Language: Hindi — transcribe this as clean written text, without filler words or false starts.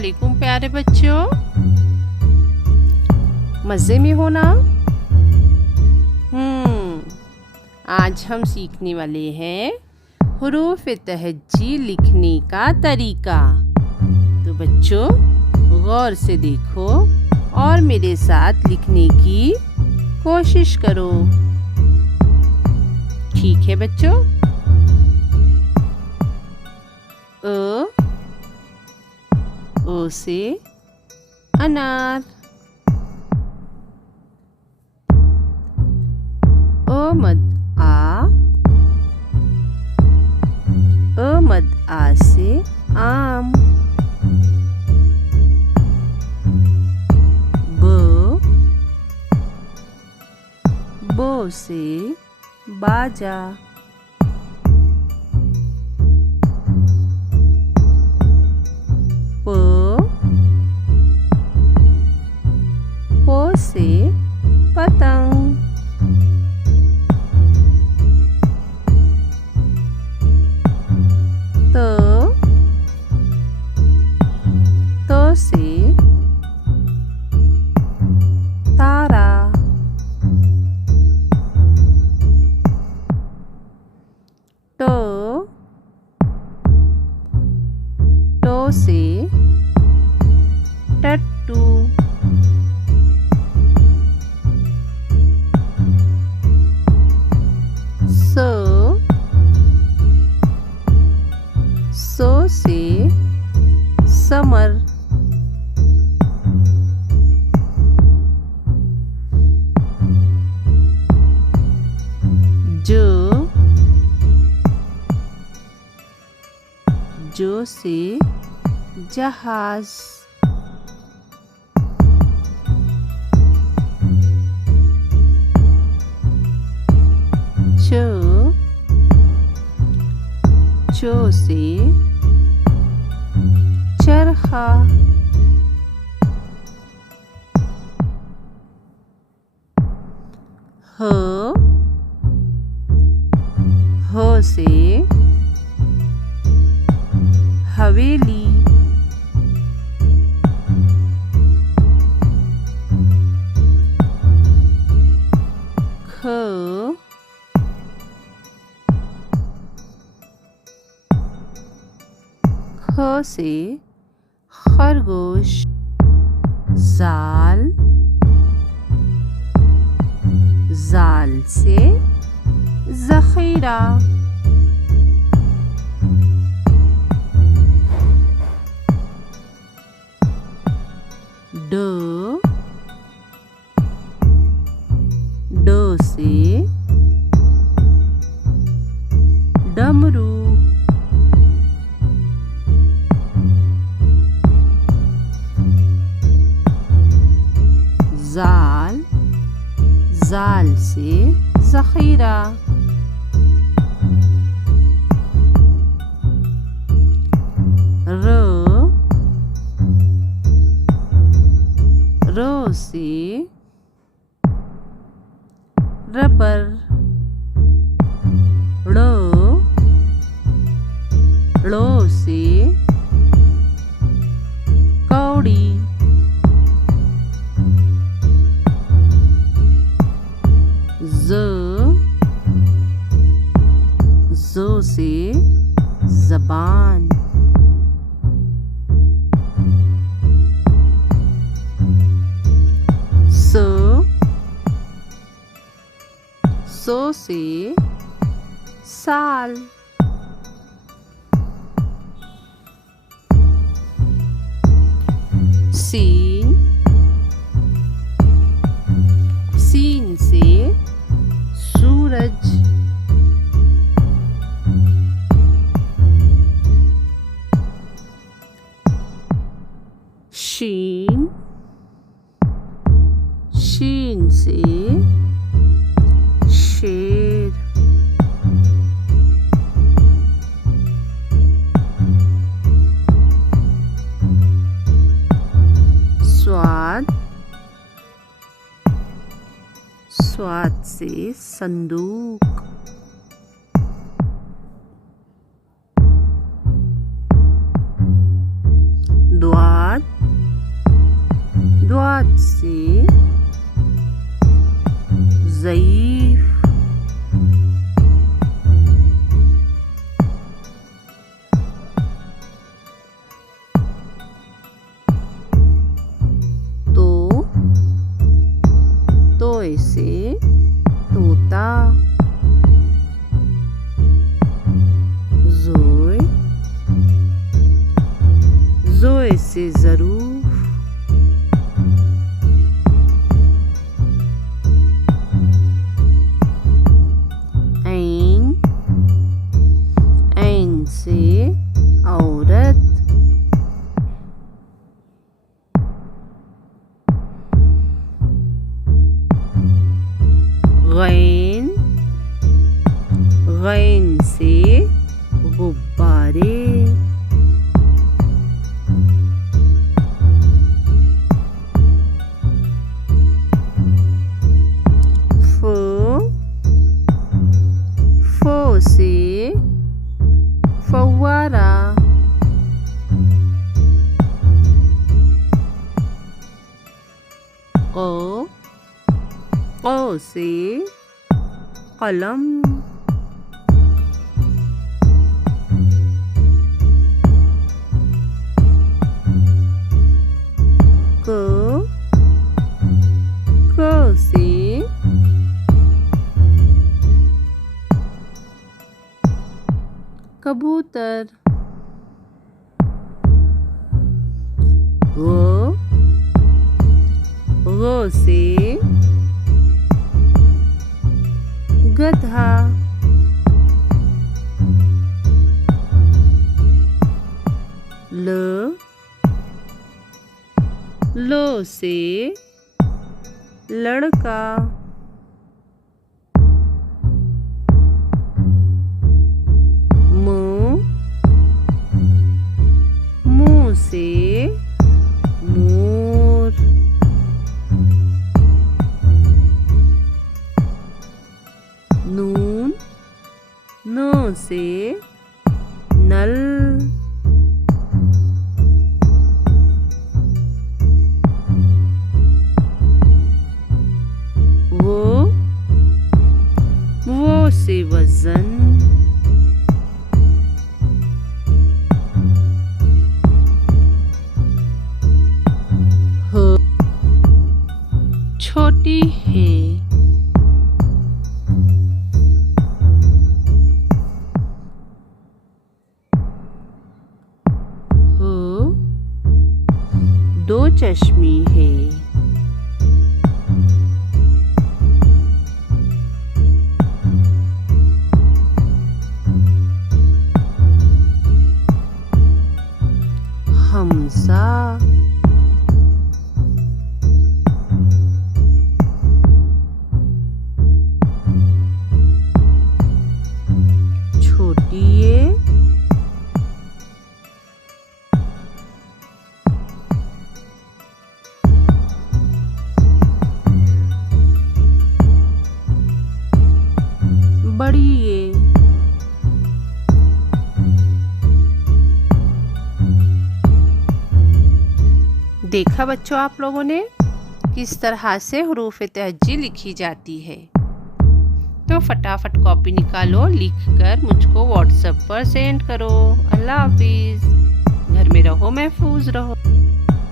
अस्सलामुअलैकुम प्यारे बच्चों, मज़े में हो ना। आज हम सीखने वाले हैं हुरूफ तहज्जी लिखने का तरीका। तो बच्चों गौर से देखो और मेरे साथ लिखने की कोशिश करो। ठीक है बच्चों। ओ से अनार, ओ मद आ से आम, बो से बाजा, पो से पतंग, तो से तारा, तो से टट्टू, सो से समर, जो से जहाज, चो से चरखा, हो से हवेली, ख से खरगोश, जाल से ज़ख़ीरा, डो से डमरू, जाल से ज़ख़ीरा, रो से रबर, लो से कौड़ी, जो से ज़बान, सो से साल, सीन से सूरज, शीन से शेर, स्वाद से संदूक, द्वाद से ज़ईफ़, तोए से तोता, ज़ोए से ज़रूफ, ऐन से औरत, गैन से गुब्बारे, फो से फव्वारा, क़ से कलम, क से कबूतर, ग़ से गधा, लो से लड़का, मुँह से मोर, न से नल, वो से वज़न, छोटी है, दो चश्मी है, हमसा, छोटी ये, बड़ी ये, देखा बच्चों आप लोगों ने किस तरह से हुरूफ तहज्जी लिखी जाती है। तो फटाफट कॉपी निकालो, लिखकर मुझको व्हाट्सएप पर सेंड करो। अल्लाह हाफिज़। घर में रहो, महफूज रहो।